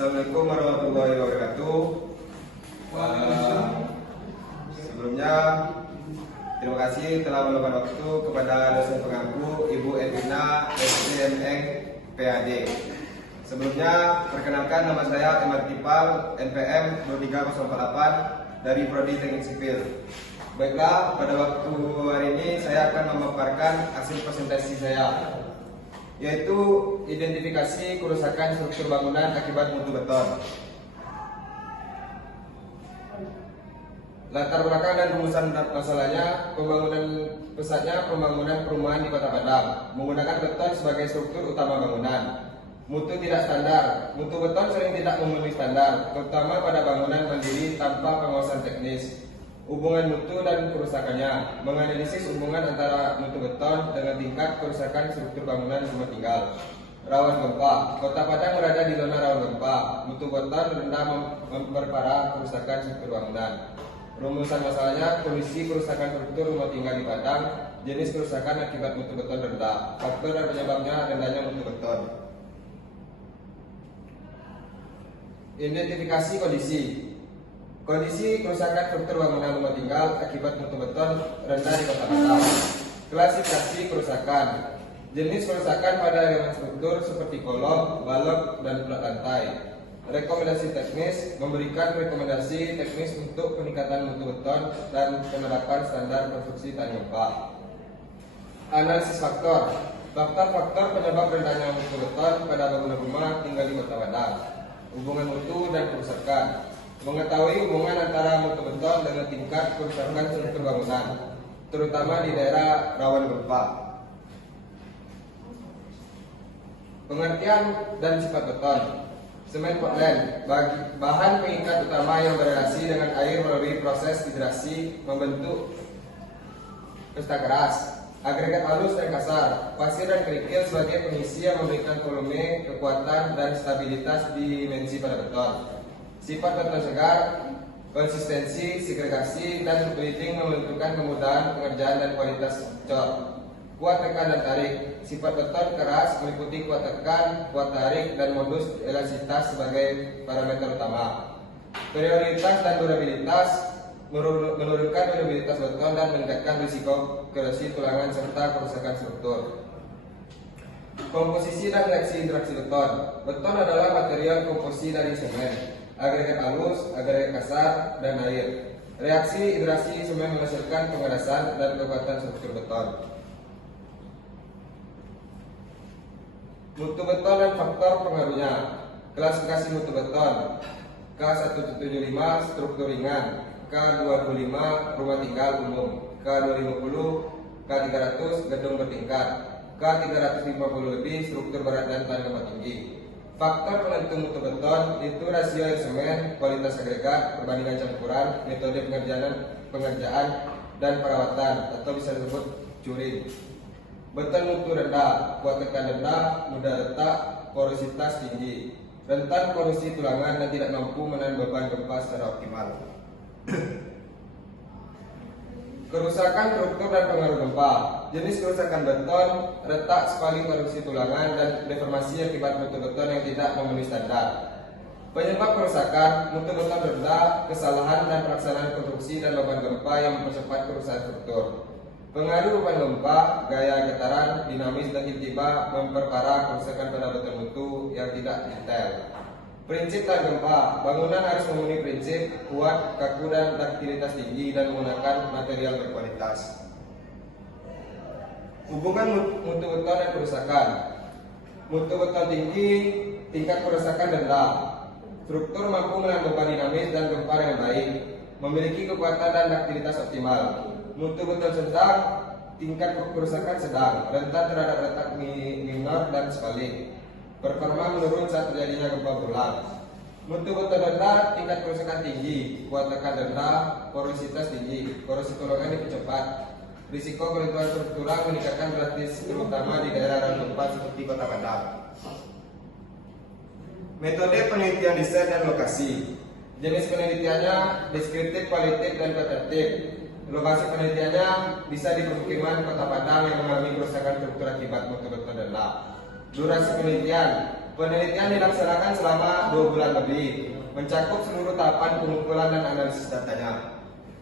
Assalamualaikum warahmatullahi wabarakatuh. Sebelumnya terima kasih telah meluangkan waktu kepada dosen pengampu Ibu Edwina SDMN PAD. Sebelumnya perkenalkan, nama saya Emar Tipal, NPM 23048 dari Prodi Teknik Sipil. Baiklah, pada waktu hari ini saya akan memaparkan hasil presentasi saya, yaitu identifikasi kerusakan struktur bangunan akibat mutu beton. Latar belakang dan rumusan masalahnya, pembangunan perumahan di Kota Padang menggunakan beton sebagai struktur utama bangunan. Mutu tidak standar. Mutu beton sering tidak memenuhi standar, terutama pada bangunan mandiri tanpa pengawasan teknis. Hubungan mutu dan kerusakannya, menganalisis hubungan antara mutu beton dengan tingkat kerusakan struktur bangunan rumah tinggal. Rawan gempa. Kota Padang berada di zona rawan gempa. Mutu beton rendah memperparah kerusakan struktur bangunan. Rumusan masalahnya, kondisi kerusakan struktur rumah tinggal di Padang, jenis kerusakan akibat mutu beton rendah, faktor dan penyebabnya rendahnya mutu beton. Identifikasi kondisi kerusakan struktur bangunan rumah tinggal akibat mutu beton rendah di Kota Padang. Klasifikasi kerusakan. Jenis kerusakan pada elemen struktur seperti kolom, balok, dan plat lantai. Rekomendasi teknis, memberikan rekomendasi teknis untuk peningkatan mutu beton dan penerapan standar konstruksi tahan gempa. Analisis faktor. Faktor-faktor penyebab rendahnya mutu beton pada bangunan rumah tinggal di Kota Padang. Hubungan mutu dan kerusakan. Mengetahui hubungan antara mutu beton dengan tingkat kerusakan struktur bangunan, terutama di daerah rawan gempa. Pengertian dan sifat beton. Semen Portland, bahan pengikat utama yang berelasi dengan air melalui proses hidrasi membentuk pesta keras. Agregat halus dan kasar, pasir dan kerikil sebagai pengisi yang memberikan volume, kekuatan, dan stabilitas dimensi pada beton. Sifat beton segar, konsistensi, segregasi, dan blading menentukan kemudahan pengerjaan dan kualitas cor. Kuat tekan dan tarik. Sifat beton keras meliputi kuat tekan, kuat tarik, dan modus elastisitas sebagai parameter utama. Prioritas dan durabilitas, menurunkan durabilitas beton dan meningkatkan risiko koresi tulangan serta kerusakan struktur. Komposisi dan reaksi interaksi beton. Beton adalah material komposisi dari semen, agregat halus, agregat kasar, dan air. Reaksi hidrasi semen menghasilkan pengerasan dan kekuatan struktur beton. Mutu beton dan faktor pengaruhnya. Klasifikasi mutu beton. K175 struktur ringan, K225 rumah tinggal umum, K250 K300 gedung bertingkat, K350 lebih struktur berat dan tahan gempa tinggi. Faktor penentu mutu beton itu rasio air semen, kualitas agregat, perbandingan campuran, metode pengerjaan dan perawatan atau bisa disebut curing. Beton mutu rendah, kuat tekan rendah, mudah retak, porositas tinggi, rentan korosi tulangan dan tidak mampu menahan beban gempa secara optimal. Kerusakan struktur dan pengaruh gempa. Jenis kerusakan beton, retak, spali, korosi tulangan, dan deformasi akibat mutu beton yang tidak memenuhi standar. Penyebab kerusakan, mutu beton rendah, kesalahan dan pelaksanaan konstruksi dan beban gempa yang mempercepat kerusakan struktur. Pengaruh beban gempa, gaya getaran, dinamis, dan tiba-tiba memperparah kerusakan pada beton mutu yang tidak detail. Prinsip tahan gempa, bangunan harus memenuhi prinsip kuat, kaku, dan duktilitas tinggi dan menggunakan material berkualitas. Hubungan mutu beton dan kerusakan. Mutu beton tinggi, tingkat kerusakan rendah. Struktur mampu menahan beban dinamis dan gempa dengan baik, memiliki kekuatan dan duktilitas optimal. Mutu beton sedang, tingkat kerusakan sedang, rentan terhadap retak minor dan sebalik. Performa menurun saat terjadinya gempa berulang. Mutu beton rendah, tingkat kerusakan tinggi, kuat tekan rendah, porositas tinggi, korosi tulangan dipercepat. Risiko keruntuhan struktural meningkatkan drastis, terutama di daerah rawan gempa seperti Kota Padang. Metode penelitian desain dan lokasi. Jenis penelitiannya deskriptif, kualitatif, dan kuantitatif. Lokasi penelitiannya bisa di permukiman Kota Padang yang mengalami kerusakan struktur akibat mutu beton rendah. Durasi penelitian. Penelitian dilaksanakan selama 2 bulan lebih, mencakup seluruh tahapan pengumpulan dan analisis datanya.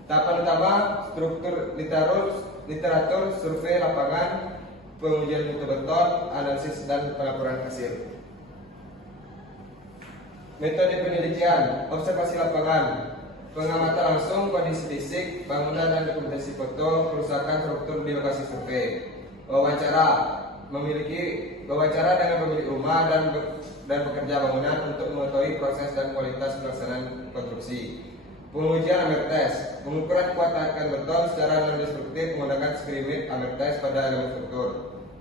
Tahapan utama, struktur literatur, survei lapangan, pengujian mutu beton, analisis dan pelaporan hasil. Metode penelitian, observasi lapangan, pengamatan langsung kondisi fisik, bangunan dan dokumentasi foto, kerusakan struktur di lokasi survei. Wawancara, wawancara dengan pemilik rumah dan pekerja bangunan untuk mengetahui proses dan kualitas pelaksanaan konstruksi. Pengujian Amert test, pengukuran kekuatan beton secara non-destruktif menggunakan eksperimen Amert test pada elemen struktur.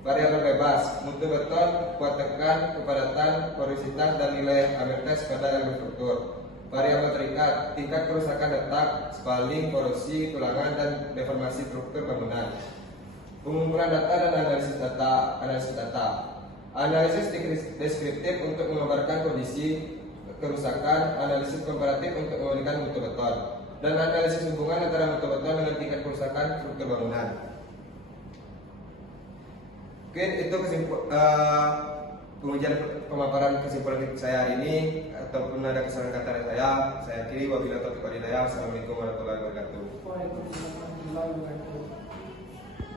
Variabel bebas, mutu beton, kuat tekan, kepadatan, porositas dan nilai Amert test pada elemen struktur. Variabel terikat, tingkat kerusakan letak, spaling, korosi, tulangan dan deformasi struktur bangunan. Pengumpulan data dan analisis data. Analisis deskriptif untuk menggambarkan kondisi kerusakan, analisis komparatif untuk membandingkan mutu beton, dan analisis hubungan antara mutu beton dengan tingkat kerusakan struktur bangunan. Oke, itu pengujian pemaparan kesimpulan saya hari ini. Ataupun ada kesalahan kata dari saya akhiri. Wabillahi taufiq wal hidayah. Assalamualaikum warahmatullahi wabarakatuh. Waalaikumsalam warahmatullahi wabarakatuh.